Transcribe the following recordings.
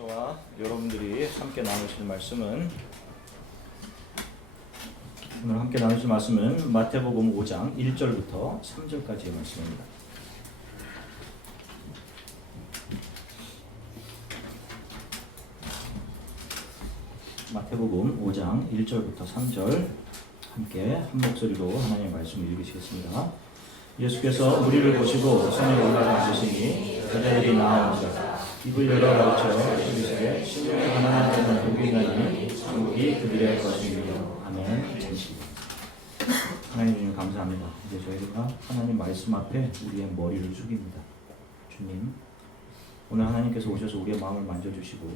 저와 여러분들이 함께 나누실 말씀은 오늘 함께 나누실 말씀은 마태복음 5장 1절부터 3절까지의 말씀입니다. 마태복음 5장 1절부터 3절 함께 한 목소리로 하나님의 말씀을 읽으시겠습니다. 예수께서 우리를 보시고 산에 올라가 앉으시니 여자들이 나아오니라. 입을 열어 가르쳐 이르시되 심령이 가난한 자는 복이 있나니 천국이 그들의 것이며. 아멘. 하나님 감사합니다. 이제 저희가 하나님 말씀 앞에 우리의 머리를 숙입니다. 주님, 오늘 하나님께서 오셔서 우리의 마음을 만져주시고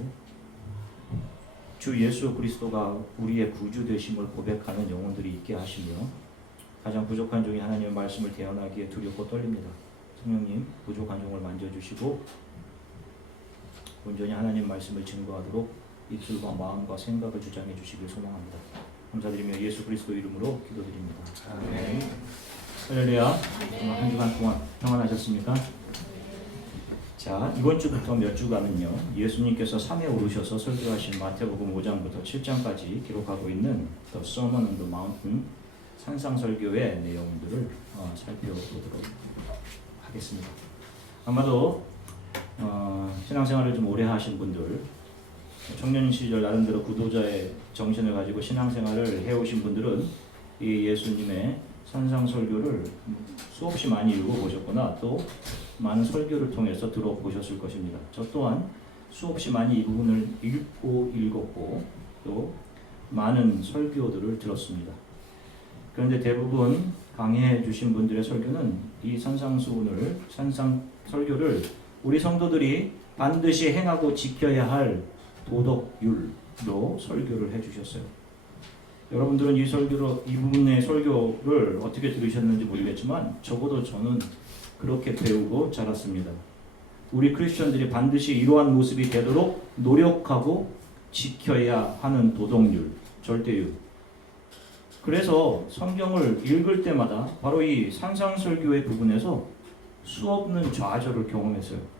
주 예수 그리스도가 우리의 구주 되심을 고백하는 영혼들이 있게 하시며 가장 부족한 종이 하나님의 말씀을 대언하기에 두렵고 떨립니다. 성령님, 부족한 종을 만져주시고 온전히 하나님 말씀을 증거하도록 입술과 마음과 생각을 주장해 주시길 소망합니다. 감사드리며 예수 그리스도 이름으로 기도드립니다. 아멘. 할렐루야. 한 주간 동안 평안하셨습니까? 자, 이번 주부터 몇 주간은요, 예수님께서 산에 오르셔서 설교하신 마태복음 5장부터 7장까지 기록하고 있는 The Sermon on the Mountain 산상설교의 내용들을 살펴보도록 하겠습니다. 아마도 신앙생활을 좀 오래 하신 분들, 청년 시절 나름대로 구도자의 정신을 가지고 신앙생활을 해오신 분들은 이 예수님의 산상설교를 수없이 많이 읽어보셨거나 또 많은 설교를 통해서 들어보셨을 것입니다. 저 또한 수없이 많이 이 부분을 읽었고 또 많은 설교들을 들었습니다. 그런데 대부분 강해해 주신 분들의 설교는 이 산상설교를 우리 성도들이 반드시 행하고 지켜야 할 도덕율로 설교를 해주셨어요. 여러분들은 이 부분의 설교를 어떻게 들으셨는지 모르겠지만 적어도 저는 그렇게 배우고 자랐습니다. 우리 크리스천들이 반드시 이러한 모습이 되도록 노력하고 지켜야 하는 도덕률, 절대율. 그래서 성경을 읽을 때마다 바로 이 산상설교의 부분에서 수없는 좌절을 경험했어요.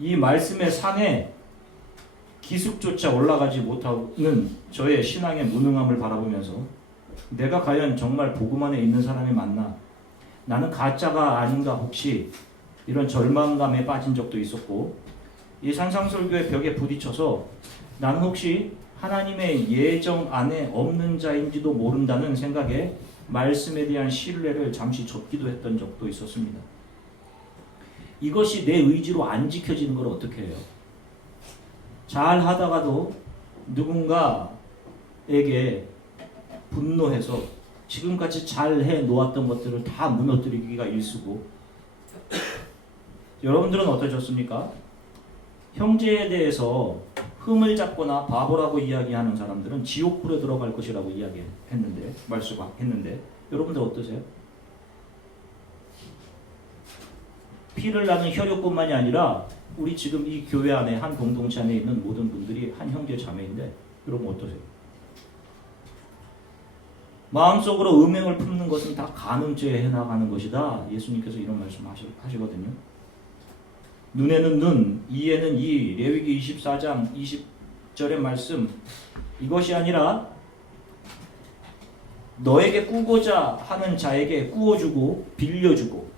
이 말씀의 산에 기슭조차 올라가지 못하는 저의 신앙의 무능함을 바라보면서 내가 과연 정말 복음 안에 있는 사람이 맞나? 나는 가짜가 아닌가 혹시? 이런 절망감에 빠진 적도 있었고 이 산상설교의 벽에 부딪혀서 나는 혹시 하나님의 예정 안에 없는 자인지도 모른다는 생각에 말씀에 대한 신뢰를 잠시 접기도 했던 적도 있었습니다. 이것이 내 의지로 안 지켜지는 걸 어떻게 해요? 잘 하다가도 누군가에게 분노해서 지금까지 잘 해 놓았던 것들을 다 무너뜨리기가 일쑤고 여러분들은 어떠셨습니까? 형제에 대해서 흠을 잡거나 바보라고 이야기하는 사람들은 지옥불에 들어갈 것이라고 말씀했는데 여러분들 어떠세요? 피를 나는 혈육뿐만이 아니라 우리 지금 이 교회 안에 한 공동체 안에 있는 모든 분들이 한 형제 자매인데 여러분 어떠세요? 마음속으로 음행을 품는 것은 다 간음죄에 해나가는 것이다. 예수님께서 이런 말씀 하시거든요. 눈에는 눈, 이에는 이, 레위기 24장 20절의 말씀. 이것이 아니라 너에게 꾸고자 하는 자에게 꾸어주고 빌려주고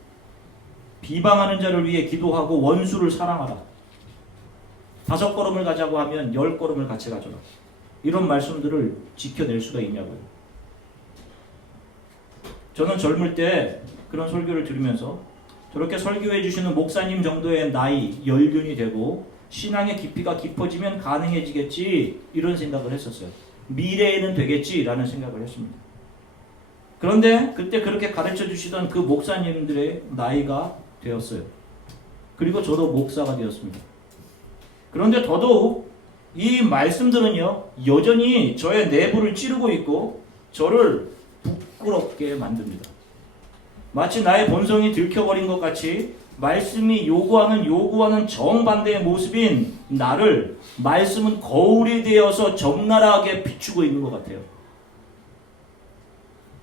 비방하는 자를 위해 기도하고 원수를 사랑하라. 5걸음을 가자고 하면 10걸음을 같이 가져라. 이런 말씀들을 지켜낼 수가 있냐고요. 저는 젊을 때 그런 설교를 들으면서 저렇게 설교해 주시는 목사님 정도의 나이, 연륜이 되고 신앙의 깊이가 깊어지면 가능해지겠지 이런 생각을 했었어요. 미래에는 되겠지라는 생각을 했습니다. 그런데 그때 그렇게 가르쳐 주시던 그 목사님들의 나이가 되었어요. 그리고 저도 목사가 되었습니다. 그런데 더더욱 이 말씀들은요 여전히 저의 내부를 찌르고 있고 저를 부끄럽게 만듭니다. 마치 나의 본성이 들켜버린 것 같이 말씀이 요구하는 정반대의 모습인 나를 말씀은 거울이 되어서 적나라하게 비추고 있는 것 같아요.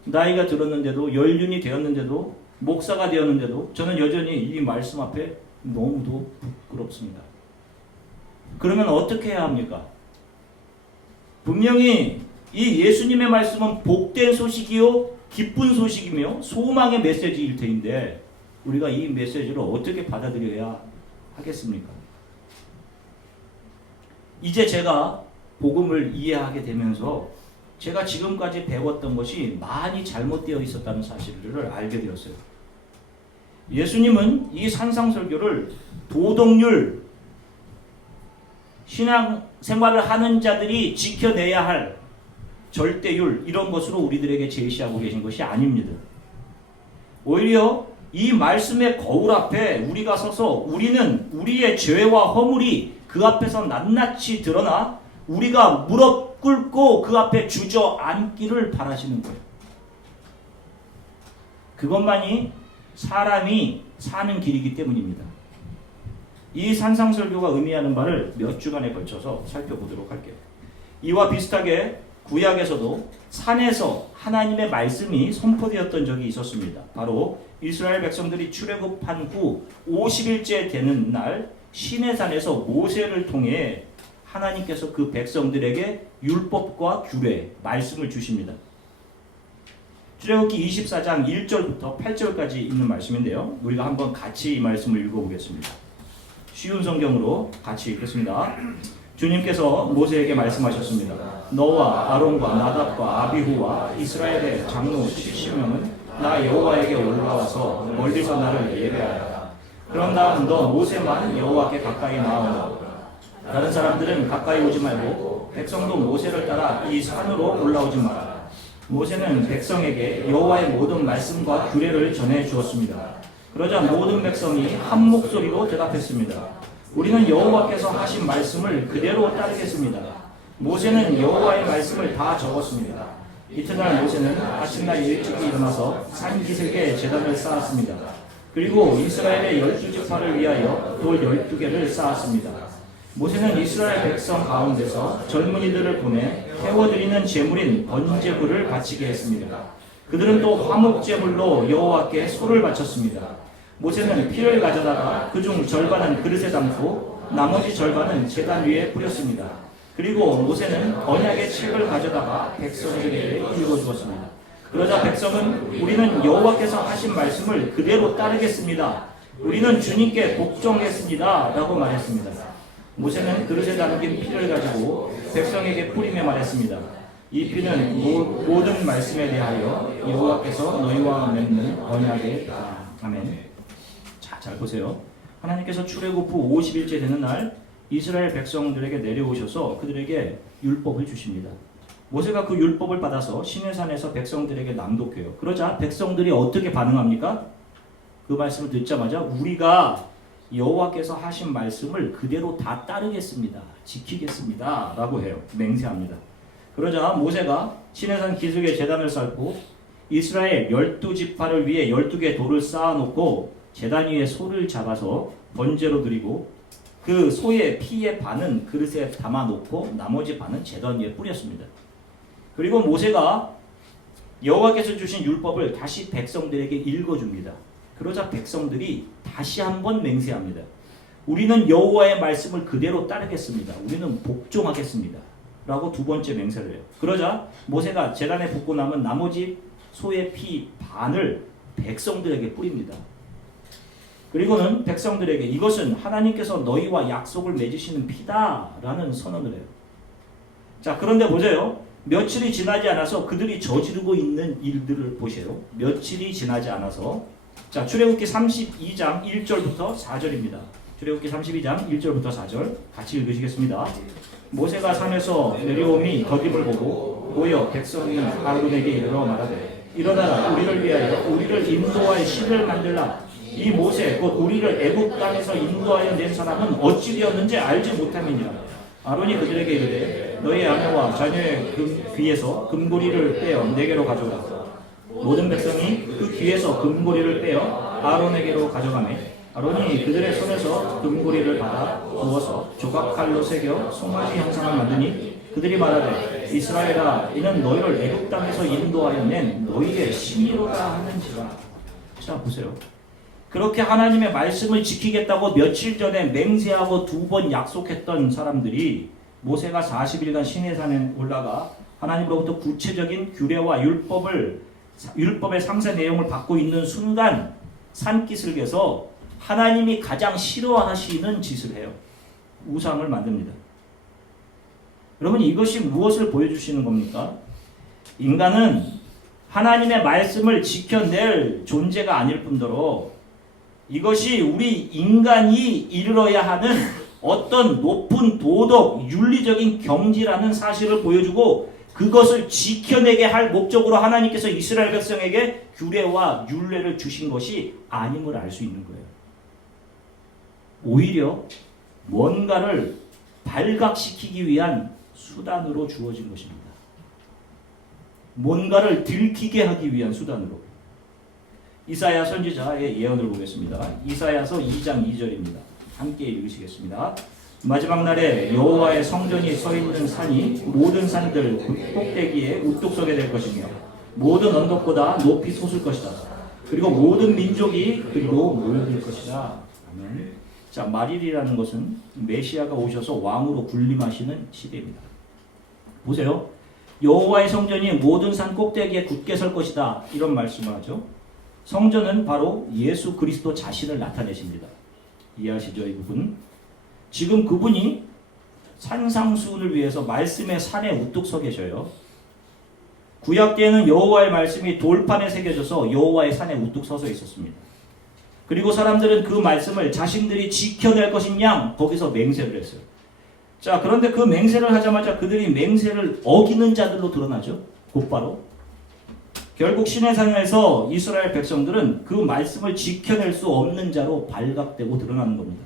나이가 들었는데도 연륜이 되었는데도 목사가 되었는데도 저는 여전히 이 말씀 앞에 너무도 부끄럽습니다. 그러면 어떻게 해야 합니까? 분명히 이 예수님의 말씀은 복된 소식이요 기쁜 소식이며 소망의 메시지일 터인데 우리가 이 메시지를 어떻게 받아들여야 하겠습니까? 이제 제가 복음을 이해하게 되면서 제가 지금까지 배웠던 것이 많이 잘못되어 있었다는 사실을 알게 되었어요. 예수님은 이 산상설교를 도덕률, 신앙 생활을 하는 자들이 지켜내야 할 절대율 이런 것으로 우리들에게 제시하고 계신 것이 아닙니다. 오히려 이 말씀의 거울 앞에 우리가 서서 우리는 우리의 죄와 허물이 그 앞에서 낱낱이 드러나 우리가 무릎 꿇고 그 앞에 주저앉기를 바라시는 거예요. 그것만이 사람이 사는 길이기 때문입니다. 이 산상설교가 의미하는 바를 몇 주간에 걸쳐서 살펴보도록 할게요. 이와 비슷하게 구약에서도 산에서 하나님의 말씀이 선포되었던 적이 있었습니다. 바로 이스라엘 백성들이 출애굽한 후 50일째 되는 날 시내산에서 모세를 통해 하나님께서 그 백성들에게 율법과 규례, 말씀을 주십니다. 출애굽기 24장 1절부터 8절까지 있는 말씀인데요. 우리가 한번 같이 이 말씀을 읽어보겠습니다. 쉬운 성경으로 같이 읽겠습니다. 주님께서 모세에게 말씀하셨습니다. 너와 아론과 나답과 아비후와 이스라엘의 장로 70명은 나 여호와에게 올라와서 멀리서 나를 예배하라. 그런 다음 너 모세만 여호와께 가까이 나아오라. 다른 사람들은 가까이 오지 말고 백성도 모세를 따라 이 산으로 올라오지 마라. 모세는 백성에게 여호와의 모든 말씀과 규례를 전해 주었습니다. 그러자 모든 백성이 한 목소리로 대답했습니다. 우리는 여호와께서 하신 말씀을 그대로 따르겠습니다. 모세는 여호와의 말씀을 다 적었습니다. 이튿날 모세는 아침날 일찍이 일어나서 산 기슭에 제단을 쌓았습니다. 그리고 이스라엘의 12지파를 위하여 돌 12개를 쌓았습니다. 모세는 이스라엘 백성 가운데서 젊은이들을 보내 태워드리는 제물인 번제물을 바치게 했습니다. 그들은 또 화목제물로 여호와께 소를 바쳤습니다. 모세는 피를 가져다가 그중 절반은 그릇에 담고 나머지 절반은 제단 위에 뿌렸습니다. 그리고 모세는 언약의 책을 가져다가 백성들에게 읽어주었습니다. 그러자 백성은 우리는 여호와께서 하신 말씀을 그대로 따르겠습니다. 우리는 주님께 복종했습니다. 라고 말했습니다. 모세는 그릇에 담긴 피를 가지고 백성에게 뿌리며 말했습니다. 이 피는 모든 말씀에 대하여 여호와께서 너희와 맺는 언약의 피다. 아멘. 자, 잘 보세요. 하나님께서 출애굽 후 50일째 되는 날 이스라엘 백성들에게 내려오셔서 그들에게 율법을 주십니다. 모세가 그 율법을 받아서 시내산에서 백성들에게 낭독해요. 그러자 백성들이 어떻게 반응합니까? 그 말씀을 듣자마자 우리가 여호와께서 하신 말씀을 그대로 다 따르겠습니다. 지키겠습니다. 라고 해요. 맹세합니다. 그러자 모세가 시내산 기슭에 제단을 쌓고 이스라엘 12지파를 위해 12개 돌을 쌓아놓고 제단 위에 소를 잡아서 번제로 드리고 그 소의 피의 반은 그릇에 담아놓고 나머지 반은 제단 위에 뿌렸습니다. 그리고 모세가 여호와께서 주신 율법을 다시 백성들에게 읽어줍니다. 그러자 백성들이 다시 한번 맹세합니다. 우리는 여호와의 말씀을 그대로 따르겠습니다. 우리는 복종하겠습니다. 라고 두 번째 맹세를 해요. 그러자 모세가 제단에 붓고 남은 나머지 소의 피 반을 백성들에게 뿌립니다. 그리고는 백성들에게 이것은 하나님께서 너희와 약속을 맺으시는 피다라는 선언을 해요. 자, 그런데 보세요. 며칠이 지나지 않아서 그들이 저지르고 있는 일들을 보세요. 며칠이 지나지 않아서 자, 출애굽기 32장 1절부터 4절입니다. 출애굽기 32장 1절부터 4절 같이 읽으시겠습니다. 모세가 산에서 내려오니 덧입을 보고 모여 백성이 아론에게 이르러 말하되 일어나라 우리를 위하여 우리를 인도할 신을 만들라. 이 모세 곧 우리를 애굽 땅에서 인도하여 낸 사람은 어찌 되었는지 알지 못함이니라. 아론이 그들에게 이르되 너희 아내와 자녀의 귀에서 금고리를 빼어 내게로 가져오라. 모든 백성이 그 귀에서 금고리를 빼어 아론에게로 가져가매 아론이 그들의 손에서 금고리를 받아 부어서 조각칼로 새겨 송아지 형상을 만드니 그들이 말하되 이스라엘아 이는 너희를 애굽 땅에서 인도하여 낸 너희의 신이로다 하는지라. 자, 보세요. 그렇게 하나님의 말씀을 지키겠다고 며칠 전에 맹세하고 2번 약속했던 사람들이 모세가 40일간 시내산에 올라가 하나님으로부터 구체적인 규례와 율법의 상세 내용을 받고 있는 순간 산기슭에서 하나님이 가장 싫어하시는 짓을 해요. 우상을 만듭니다. 여러분, 이것이 무엇을 보여주시는 겁니까? 인간은 하나님의 말씀을 지켜낼 존재가 아닐 뿐더러 이것이 우리 인간이 이르러야 하는 어떤 높은 도덕, 윤리적인 경지라는 사실을 보여주고 그것을 지켜내게 할 목적으로 하나님께서 이스라엘 백성에게 규례와 율례를 주신 것이 아님을 알 수 있는 거예요. 오히려 뭔가를 발각시키기 위한 수단으로 주어진 것입니다. 뭔가를 들키게 하기 위한 수단으로. 이사야 선지자의 예언을 보겠습니다. 이사야서 2장 2절입니다. 함께 읽으시겠습니다. 마지막 날에 여호와의 성전이 서 있는 산이 모든 산들 꼭대기에 우뚝 서게 될 것이며 모든 언덕보다 높이 솟을 것이다. 그리고 모든 민족이 그리로 모여들 것이다. 아멘. 자, 말일이라는 것은 메시아가 오셔서 왕으로 군림하시는 시대입니다. 보세요. 여호와의 성전이 모든 산 꼭대기에 굳게 설 것이다. 이런 말씀을 하죠. 성전은 바로 예수 그리스도 자신을 나타내십니다. 이해하시죠? 이 부분. 지금 그분이 산상수훈을 위해서 말씀의 산에 우뚝 서 계셔요. 구약 때에는 여호와의 말씀이 돌판에 새겨져서 여호와의 산에 우뚝 서서 있었습니다. 그리고 사람들은 그 말씀을 자신들이 지켜낼 것인 양 거기서 맹세를 했어요. 자, 그런데 그 맹세를 하자마자 그들이 맹세를 어기는 자들로 드러나죠. 곧바로. 결국 시내산에서 이스라엘 백성들은 그 말씀을 지켜낼 수 없는 자로 발각되고 드러나는 겁니다.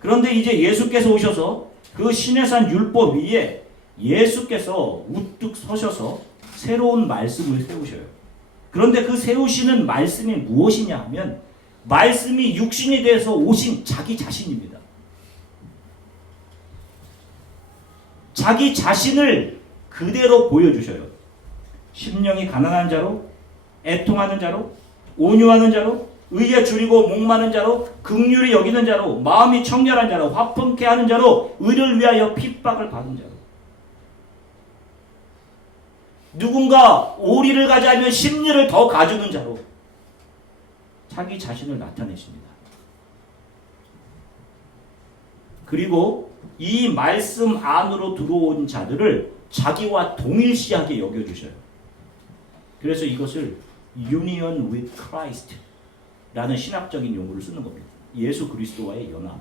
그런데 이제 예수께서 오셔서 그 시내산 율법 위에 예수께서 우뚝 서셔서 새로운 말씀을 세우셔요. 그런데 그 세우시는 말씀이 무엇이냐 하면 말씀이 육신이 돼서 오신 자기 자신입니다. 자기 자신을 그대로 보여주셔요. 심령이 가난한 자로, 애통하는 자로, 온유하는 자로, 의에 줄이고 목마른 자로, 긍휼히 여기는 자로, 마음이 청결한 자로, 화평케 하는 자로, 의를 위하여 핍박을 받은 자로. 누군가 오리를 가져하면 십리를 더 가주는 자로 자기 자신을 나타내십니다. 그리고 이 말씀 안으로 들어온 자들을 자기와 동일시하게 여겨주셔요. 그래서 이것을 Union with Christ 라는 신학적인 용어를 쓰는 겁니다. 예수 그리스도와의 연합,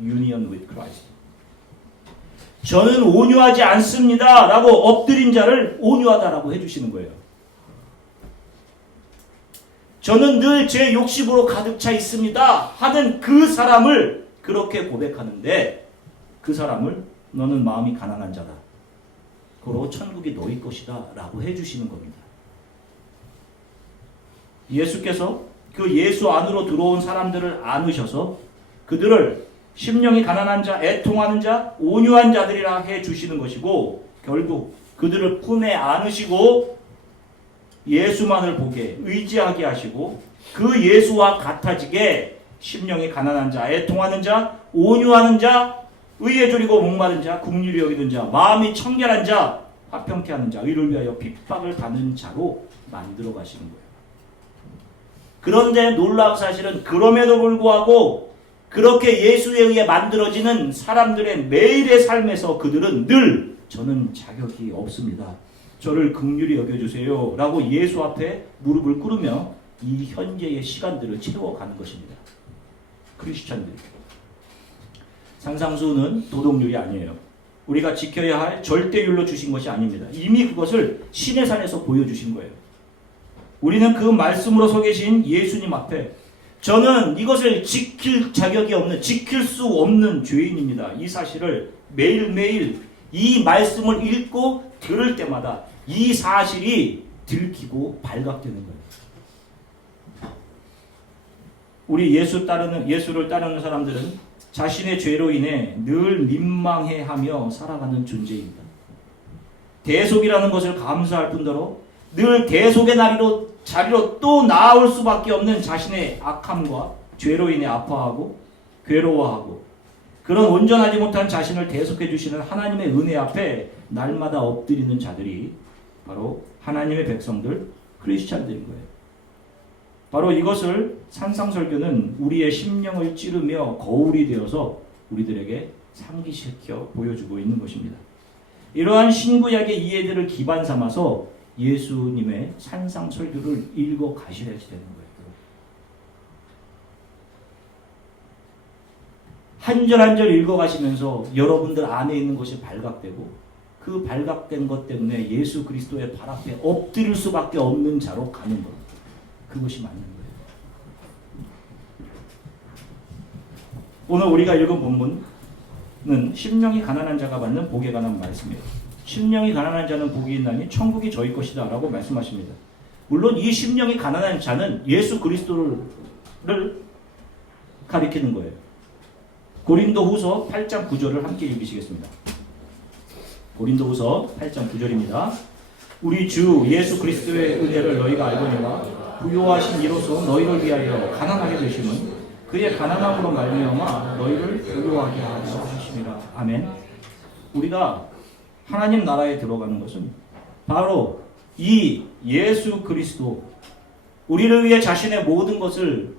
Union with Christ. 저는 온유하지 않습니다 라고 엎드린 자를 온유하다라고 해주시는 거예요. 저는 늘 제 욕심으로 가득 차 있습니다 하는 그 사람을 그렇게 고백하는데 그 사람을 너는 마음이 가난한 자다. 그로 천국이 너희 것이다 라고 해주시는 겁니다. 예수께서 그 예수 안으로 들어온 사람들을 안으셔서 그들을 심령이 가난한 자, 애통하는 자, 온유한 자들이라 해주시는 것이고 결국 그들을 품에 안으시고 예수만을 보게 의지하게 하시고 그 예수와 같아지게 심령이 가난한 자, 애통하는 자, 온유하는 자, 의에 줄이고 목마른 자, 긍휼히 여기는 자, 마음이 청결한 자, 화평케 하는 자, 의를 위하여 핍박을 받는 자로 만들어 가시는 거예요. 그런데 놀라운 사실은 그럼에도 불구하고 그렇게 예수에 의해 만들어지는 사람들의 매일의 삶에서 그들은 늘 저는 자격이 없습니다. 저를 긍휼히 여겨주세요 라고 예수 앞에 무릎을 꿇으며 이 현재의 시간들을 채워가는 것입니다. 크리스찬들. 산상수훈은 도덕률이 아니에요. 우리가 지켜야 할 절대율로 주신 것이 아닙니다. 이미 그것을 시내산에서 보여주신 거예요. 우리는 그 말씀으로 서 계신 예수님 앞에 저는 이것을 지킬 자격이 없는, 지킬 수 없는 죄인입니다. 이 사실을 매일매일 이 말씀을 읽고 들을 때마다 이 사실이 들키고 발각되는 거예요. 우리 예수를 따르는 사람들은 자신의 죄로 인해 늘 민망해하며 살아가는 존재입니다. 대속이라는 것을 감사할 뿐더러 늘 대속의 날이로 자리로 또 나아올 수밖에 없는 자신의 악함과 죄로 인해 아파하고 괴로워하고 그런 온전하지 못한 자신을 대속해 주시는 하나님의 은혜 앞에 날마다 엎드리는 자들이 바로 하나님의 백성들 크리스찬들인 거예요. 바로 이것을 산상설교는 우리의 심령을 찌르며 거울이 되어서 우리들에게 상기시켜 보여주고 있는 것입니다. 이러한 신구약의 이해들을 기반 삼아서 예수님의 산상설교를 읽어 가셔야 되는 거예요. 한 절 한 절 읽어 가시면서 여러분들 안에 있는 것이 발각되고 그 발각된 것 때문에 예수 그리스도의 발 앞에 엎드릴 수밖에 없는 자로 가는 것. 그것이 맞는 거예요. 오늘 우리가 읽은 본문은 심령이 가난한 자가 받는 복에 관한 말씀이에요. 심령이 가난한 자는 복이 있나니 천국이 저희 것이다 라고 말씀하십니다. 물론 이 심령이 가난한 자는 예수 그리스도를 가리키는 거예요. 고린도후서 8장 9절을 함께 읽으시겠습니다. 고린도후서 8장 9절입니다. 우리 주 예수 그리스도의 은혜를 너희가 알거니와 부요하신 이로써 너희를 위하여 가난하게 되심은 그의 가난함으로 말미암아 너희를 부요하게 하려 하심이라. 아멘. 우리가 하나님 나라에 들어가는 것은 바로 이 예수 그리스도, 우리를 위해 자신의 모든 것을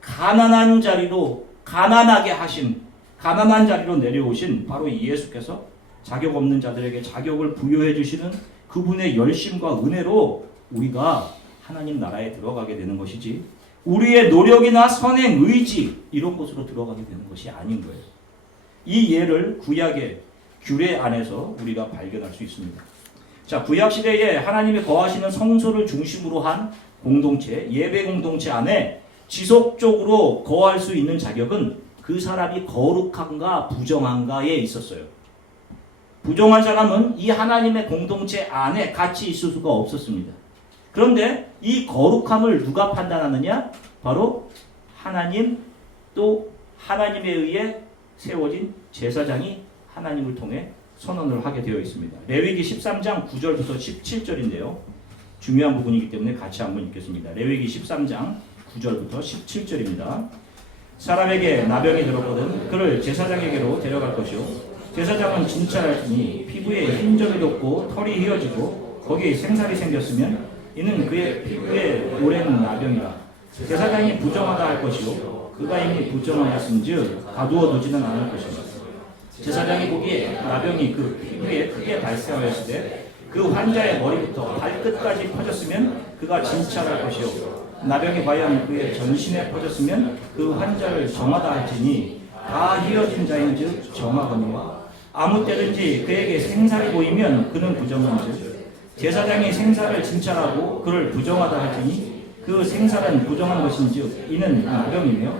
가난한 자리로 가난하게 하신, 가난한 자리로 내려오신 바로 이 예수께서 자격 없는 자들에게 자격을 부여해 주시는 그분의 열심과 은혜로 우리가 하나님 나라에 들어가게 되는 것이지, 우리의 노력이나 선행, 의지 이런 곳으로 들어가게 되는 것이 아닌 거예요. 이 예를 구약의 규례 안에서 우리가 발견할 수 있습니다. 자, 구약 시대에 하나님이 거하시는 성소를 중심으로 한 공동체, 예배 공동체 안에 지속적으로 거할 수 있는 자격은 그 사람이 거룩한가 부정한가에 있었어요. 부정한 사람은 이 하나님의 공동체 안에 같이 있을 수가 없었습니다. 그런데 이 거룩함을 누가 판단하느냐? 바로 하나님, 또 하나님에 의해 세워진 제사장이 하나님을 통해 선언을 하게 되어 있습니다. 레위기 13장 9절부터 17절인데요. 중요한 부분이기 때문에 같이 한번 읽겠습니다. 레위기 13장 9절부터 17절입니다. 사람에게 나병이 들었거든 그를 제사장에게로 데려갈 것이요 제사장은 진찰할지니 피부에 흰점이 돋고 털이 휘어지고 거기에 생살이 생겼으면 이는 그의 피부에 오랜 나병이라. 제사장이 부정하다 할 것이요 그가 이미 부정하였은즉 가두어 두지는 않을 것이다. 제사장이 보기에 나병이 그 피부에 크게 발생하였을 때 그 환자의 머리부터 발끝까지 퍼졌으면 그가 진찰할 것이요 나병이 과연 그의 전신에 퍼졌으면 그 환자를 정하다 할지니 다 휘어진 자인즉 정하거니와 아무 때든지 그에게 생살이 보이면 그는 부정한즉 제사장이 생살을 진찰하고 그를 부정하다 할지니 그 생살은 부정한 것인즉 이는 나병이며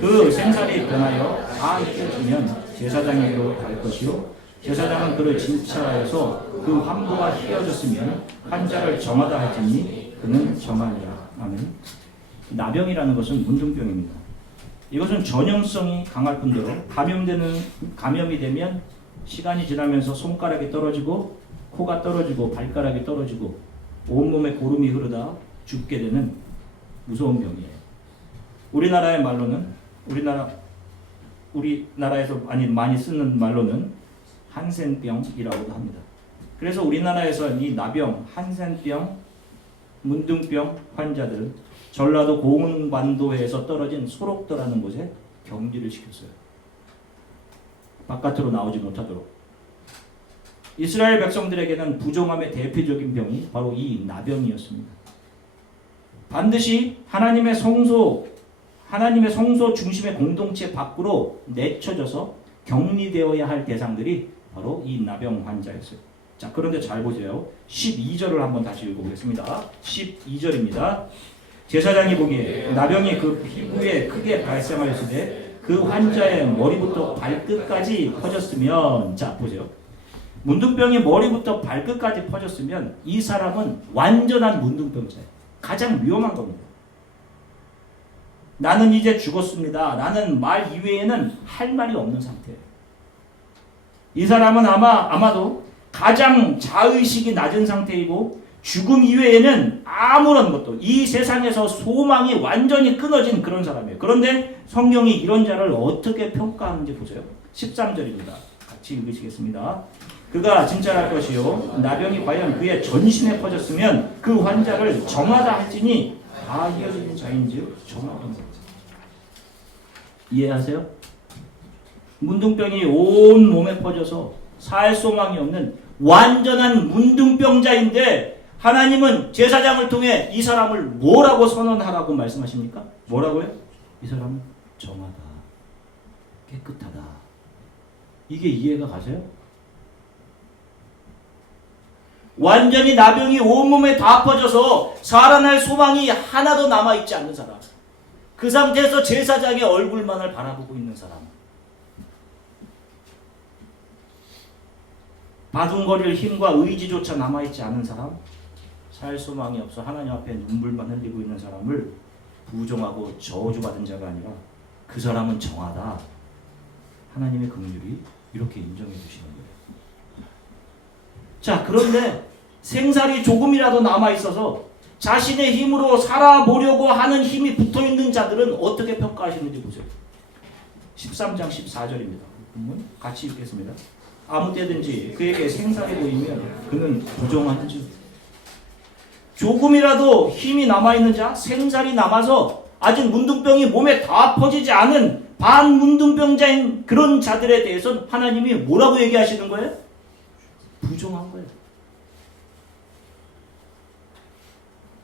그 생살이 변하여 다 휘어지면 제사장에게로 갈 것이요 제사장은 그를 진찰하여서 그 환부가 휘어졌으면 환자를 정하다 할지니 그는 정하리라. 아멘. 나병이라는 것은 문둥병입니다. 이것은 전염성이 강할 뿐더러 감염이 되면 시간이 지나면서 손가락이 떨어지고 코가 떨어지고 발가락이 떨어지고 온몸에 고름이 흐르다 죽게 되는 무서운 병이에요. 우리나라의 말로는 우리나라에서 많이 쓰는 말로는 한센병이라고도 합니다. 그래서 우리나라에서 이 나병, 한센병, 문둥병 환자들 전라도 고흥반도에서 떨어진 소록도라는 곳에 격리를 시켰어요. 바깥으로 나오지 못하도록. 이스라엘 백성들에게는 부정함의 대표적인 병이 바로 이 나병이었습니다. 반드시 하나님의 성소 중심의 공동체 밖으로 내쳐져서 격리되어야 할 대상들이 바로 이 나병 환자였어요. 자, 그런데 잘 보세요. 12절을 한번 다시 읽어보겠습니다. 12절입니다. 제사장이 보기에 나병이 그 피부에 크게 발생하였을 때 그 환자의 머리부터 발끝까지 퍼졌으면, 자 보세요. 문둥병이 머리부터 발끝까지 퍼졌으면 이 사람은 완전한 문둥병자예요. 가장 위험한 겁니다. 나는 이제 죽었습니다. 나는 말 이외에는 할 말이 없는 상태예요. 이 사람은 아마도 가장 자의식이 낮은 상태이고 죽음 이외에는 아무런 것도, 이 세상에서 소망이 완전히 끊어진 그런 사람이에요. 그런데 성경이 이런 자를 어떻게 평가하는지 보세요. 13절입니다. 같이 읽으시겠습니다. 그가 진짜랄 것이요 나병이 과연 그의 전신에 퍼졌으면 그 환자를 정하다 할지니 다 이어지는 자인즉 정하다. 이해하세요? 문둥병이 온 몸에 퍼져서 살 소망이 없는 완전한 문둥병자인데 하나님은 제사장을 통해 이 사람을 뭐라고 선언하라고 말씀하십니까? 뭐라고요? 이 사람은 정하다, 깨끗하다. 이게 이해가 가세요? 완전히 나병이 온몸에 다 퍼져서 살아날 소망이 하나도 남아있지 않는 사람. 그 상태에서 제사장의 얼굴만을 바라보고 있는 사람. 바둥거릴 힘과 의지조차 남아있지 않은 사람. 살 소망이 없어 하나님 앞에 눈물만 흘리고 있는 사람을 부정하고 저주받은 자가 아니라 그 사람은 정하다. 하나님의 긍휼이 이렇게 인정해 주시는 거예요. 자, 그런데 생살이 조금이라도 남아있어서 자신의 힘으로 살아보려고 하는 힘이 붙어있는 자들은 어떻게 평가하시는지 보세요. 13장 14절입니다. 같이 읽겠습니다. 아무 때든지 그에게 생살이 보이면 그는 부정하는지. 조금이라도 힘이 남아있는 자, 생살이 남아서 아직 문둥병이 몸에 다 퍼지지 않은 반문둥병자인 그런 자들에 대해서는 하나님이 뭐라고 얘기하시는 거예요? 부정한 거예요.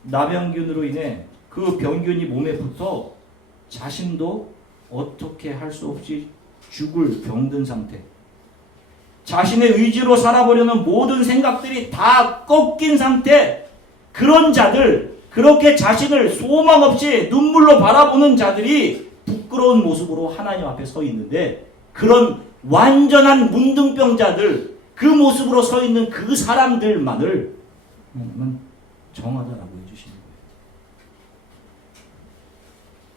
나병균으로 인해 그 병균이 몸에 붙어 자신도 어떻게 할 수 없이 죽을 병든 상태. 자신의 의지로 살아보려는 모든 생각들이 다 꺾인 상태. 그런 자들, 그렇게 자신을 소망 없이 눈물로 바라보는 자들이 부끄러운 모습으로 하나님 앞에 서 있는데 그런 완전한 문둥병자들, 그 모습으로 서 있는 그 사람들만을 하나님은 정하다라고 해주시는 거예요.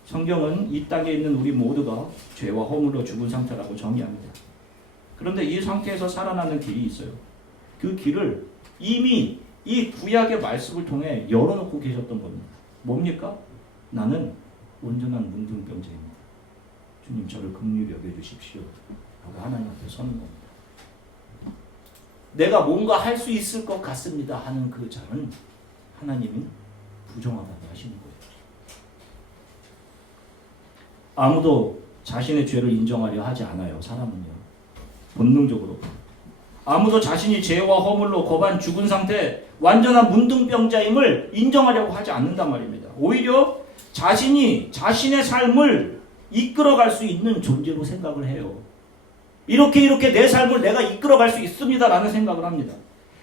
성경은 이 땅에 있는 우리 모두가 죄와 허물로 죽은 상태라고 정의합니다. 그런데 이 상태에서 살아나는 길이 있어요. 그 길을 이미 이 구약의 말씀을 통해 열어놓고 계셨던 겁니다. 뭡니까? 나는 온전한 문둥병자입니다. 주님 저를 긍휼히 여겨주십시오. 라고 하나님 앞에 서는 겁니다. 내가 뭔가 할 수 있을 것 같습니다 하는 그 자는 하나님이 부정하다고 하시는 거예요. 아무도 자신의 죄를 인정하려 하지 않아요. 사람은요. 본능적으로. 아무도 자신이 죄와 허물로 거반 죽은 상태 완전한 문둥병자임을 인정하려고 하지 않는단 말입니다. 오히려 자신이 자신의 삶을 이끌어갈 수 있는 존재로 생각을 해요. 이렇게 내 삶을 내가 이끌어갈 수 있습니다라는 생각을 합니다.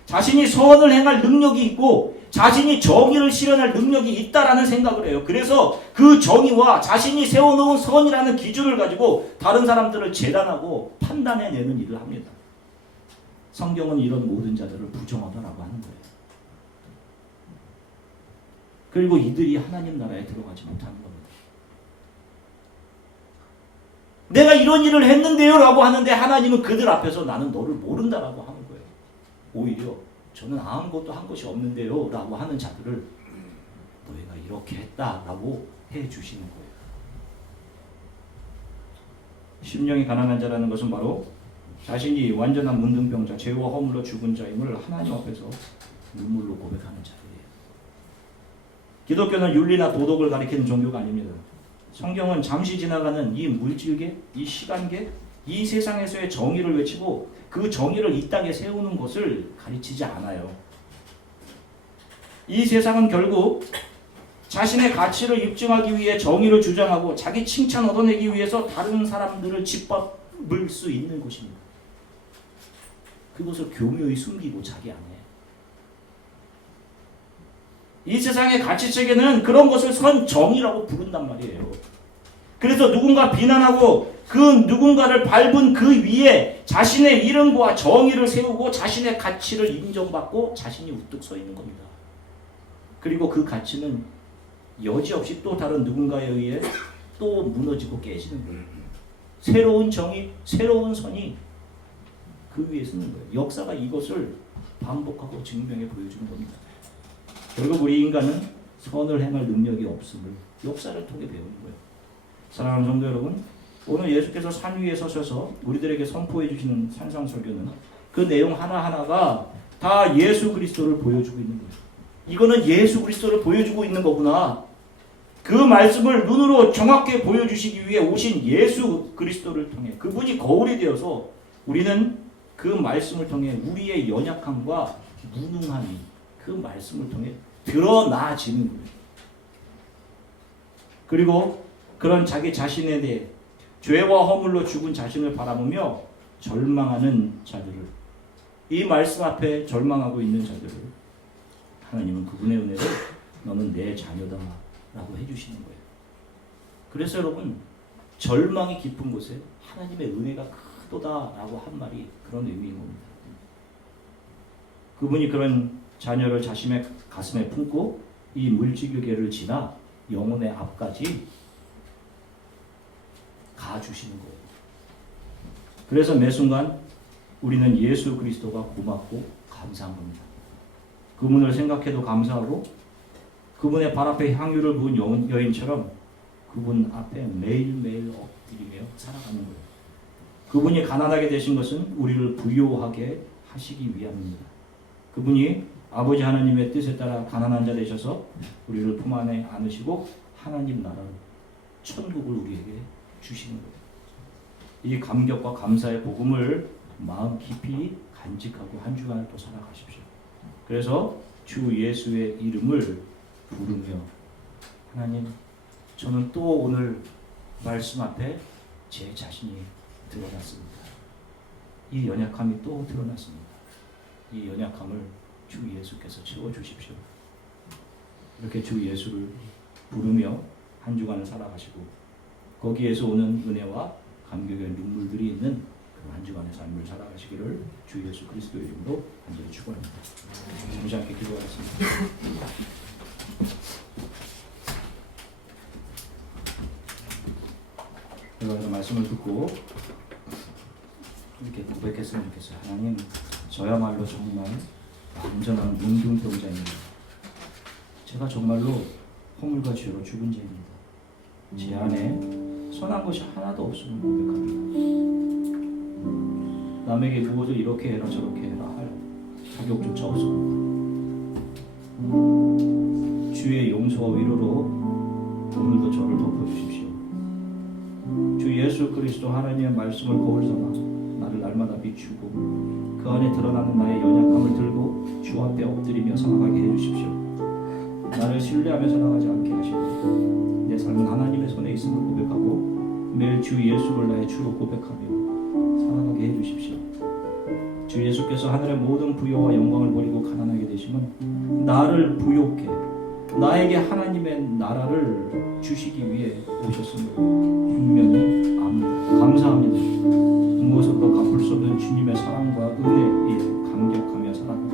자신이 선을 행할 능력이 있고 자신이 정의를 실현할 능력이 있다라는 생각을 해요. 그래서 그 정의와 자신이 세워놓은 선이라는 기준을 가지고 다른 사람들을 재단하고 판단해내는 일을 합니다. 성경은 이런 모든 자들을 부정하다라고 하는 거예요. 그리고 이들이 하나님 나라에 들어가지 못하는 겁니다. 내가 이런 일을 했는데요 라고 하는데 하나님은 그들 앞에서 나는 너를 모른다라고 하는 거예요. 오히려 저는 아무것도 한 것이 없는데요 라고 하는 자들을 너희가 이렇게 했다라고 해주시는 거예요. 심령이 가난한 자라는 것은 바로 자신이 완전한 문둥병자, 죄와 허물로 죽은 자임을 하나님 앞에서 눈물로 고백하는 자들이에요. 기독교는 윤리나 도덕을 가리키는 종교가 아닙니다. 성경은 잠시 지나가는 이 물질계, 이 시간계, 이 세상에서의 정의를 외치고 그 정의를 이 땅에 세우는 것을 가르치지 않아요. 이 세상은 결국 자신의 가치를 입증하기 위해 정의를 주장하고 자기 칭찬 얻어내기 위해서 다른 사람들을 짓밟을 수 있는 곳입니다. 그것을 교묘히 숨기고 자기 안에. 이 세상의 가치체계는 그런 것을 선정이라고 부른단 말이에요. 그래서 누군가 비난하고 그 누군가를 밟은 그 위에 자신의 이름과 정의를 세우고 자신의 가치를 인정받고 자신이 우뚝 서 있는 겁니다. 그리고 그 가치는 여지없이 또 다른 누군가에 의해 또 무너지고 깨지는 거예요. 새로운 정의, 새로운 선이 그 위에 서는 거예요. 역사가 이것을 반복하고 증명해 보여주는 겁니다. 결국 우리 인간은 선을 행할 능력이 없음을 역사를 통해 배우는 거예요. 사랑하는 성도 여러분, 오늘 예수께서 산 위에 서셔서 우리들에게 선포해 주시는 산상설교는 그 내용 하나하나가 다 예수 그리스도를 보여주고 있는 거예요. 이거는 예수 그리스도를 보여주고 있는 거구나. 그 말씀을 눈으로 정확히 보여주시기 위해 오신 예수 그리스도를 통해 그분이 거울이 되어서 우리는 그 말씀을 통해 우리의 연약함과 무능함이 그 말씀을 통해 드러나지는 거예요. 그리고 그런 자기 자신에 대해 죄와 허물로 죽은 자신을 바라보며 절망하는 자들을, 이 말씀 앞에 절망하고 있는 자들을 하나님은 그분의 은혜로 너는 내 자녀다 라고 해주시는 거예요. 그래서 여러분, 절망이 깊은 곳에 하나님의 은혜가 크도다 라고 한 말이 그런 의미인 겁니다. 그분이 그런 자녀를 자신의 가슴에 품고 이 물질교계를 지나 영혼의 앞까지 가주시는 거예요. 그래서 매 순간 우리는 예수 그리스도가 고맙고 감사한 겁니다. 그분을 생각해도 감사하고 그분의 발 앞에 향유를 부은 여인처럼 그분 앞에 매일매일 엎드리며 살아가는 거예요. 그분이 가난하게 되신 것은 우리를 부유하게 하시기 위함입니다. 그분이 아버지 하나님의 뜻에 따라 가난한 자 되셔서 우리를 품 안에 안으시고 하나님 나라를, 천국을 우리에게 주시는 거예요. 이 감격과 감사의 복음을 마음 깊이 간직하고 한 주간을 또 살아가십시오. 그래서 주 예수의 이름을 부르며, 하나님, 저는 또 오늘 말씀 앞에 제 자신이 드러났습니다. 이 연약함이 또 드러났습니다. 이 연약함을 주 예수께서 채워주십시오. 이렇게 주 예수를 부르며 한 주간을 살아가시고 거기에서 오는 은혜와 감격의 눈물들이 있는 그 한 주간의 삶을 살아가시기를 주 예수 그리스도의 이름으로 간절히 축원합니다. 잠시 함께 기도하겠습니다. 여러분 말씀을 듣고 이렇게 고백했으면 좋겠어요. 하나님, 저야말로 정말 완전한 문둥병자입니다. 제가 정말로 허물과 죄로 죽은 자입니다. 제 안에 선한 것이 하나도 없음을 고백합니다. 남에게 무엇을 이렇게 해라 저렇게 해라 할 자격조차 없습니다. 주의 용서와 위로로 오늘도 저를 덮어주십시오. 주 예수 그리스도 하나님의 말씀을 거울 삼아 나를 날마다 비추고 그 안에 드러나는 나의 연약함을 들고 주 앞에 엎드리며 살아가게 해주십시오. 나를 신뢰하며 살아가지 않게 하시고 내 삶은 하나님의 손에 있음을 고백하고 매일 주 예수를 나의 주로 고백하며 살아가게 해주십시오. 주 예수께서 하늘의 모든 부여와 영광을 버리고 가난하게 되시면 나를 부욕해 나에게 하나님의 나라를 주시기 위해 오셨음을 분명히 압니다. 감사합니다. 무엇보다 갚을 수 없는 주님의 사랑과 은혜에 감격하며 살아갑니다.